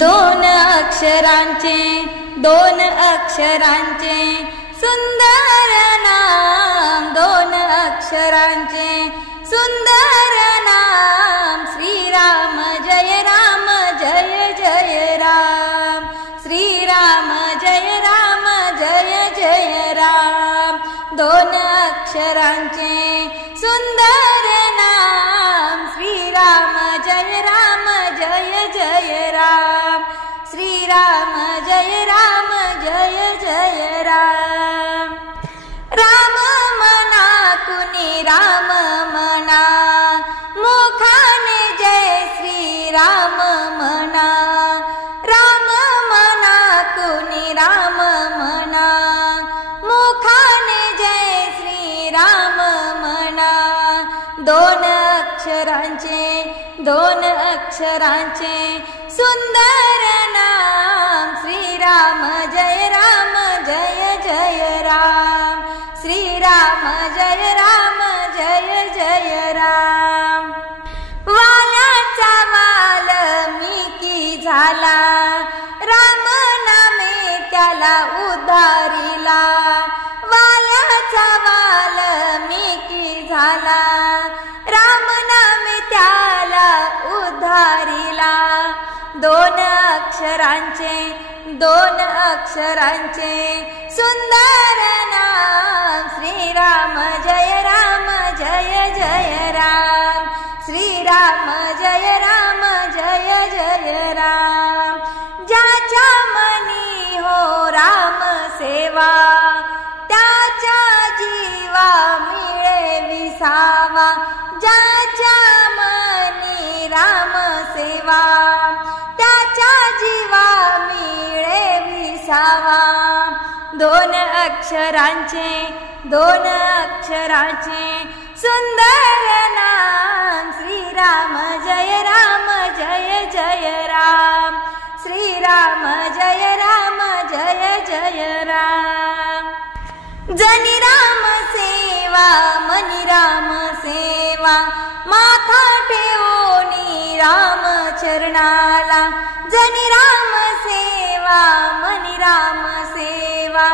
दोन अक्षरांचे दोन अक्षरांचे सुंदर नाम, दोन अक्षरांचे सुंदर नाम, श्रीराम जय राम जय जय राम, श्रीराम जय राम जय जय राम। दोन अक्षरांचे सुंदर नाम, श्रीराम जय राम जय जय राम, श्रीराम जय राम जय जय राम। राम मना कुणी राम मना, मुखाने जय श्री राम मना, राम मना कुणी राम मना, मुखाने जय श्री राम मना। दोन अक्षरांचे दोन अक्षरांचे सुंदर नाम, श्रीराम जय राम जय जय राम, श्रीराम जय राम जय जय राम। वाल्याचा वाल्मिकी झाला, राम नामे त्याला उद्धारिला, वाल्याचा वाल्मिकी झाला, राम नामे त्याला उद्धारिला। दोन अक्षरांचे दोन अक्षरांचे सुंदर नाम, श्रीराम जय राम जय जय राम, श्रीराम जय राम जय जय राम। ज्याच्या मनी हो राम सेवा, त्याच्या जीवा मिळे विसावा, ज्याच्या मनी राम सेवा, त्याच्या जीवा मिळे विसावा। दोन अक्षरांचे दोन अक्षरांचे सुंदर नाम, श्रीराम जय राम जय जय राम, श्रीराम जय राम जय जय राम। जनी राम सेवा मनी राम सेवा, माथा ठेवोनी राम चरणाला, जनी राम सेवा मनी राम सेवा,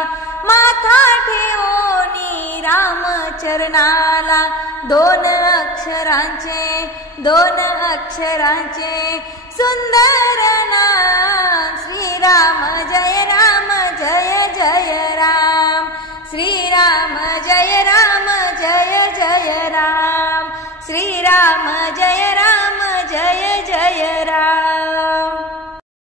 माथा ठेवोनी राम चरणाला। दोन अक्षरांचे दोन अक्षरांचे सुंदर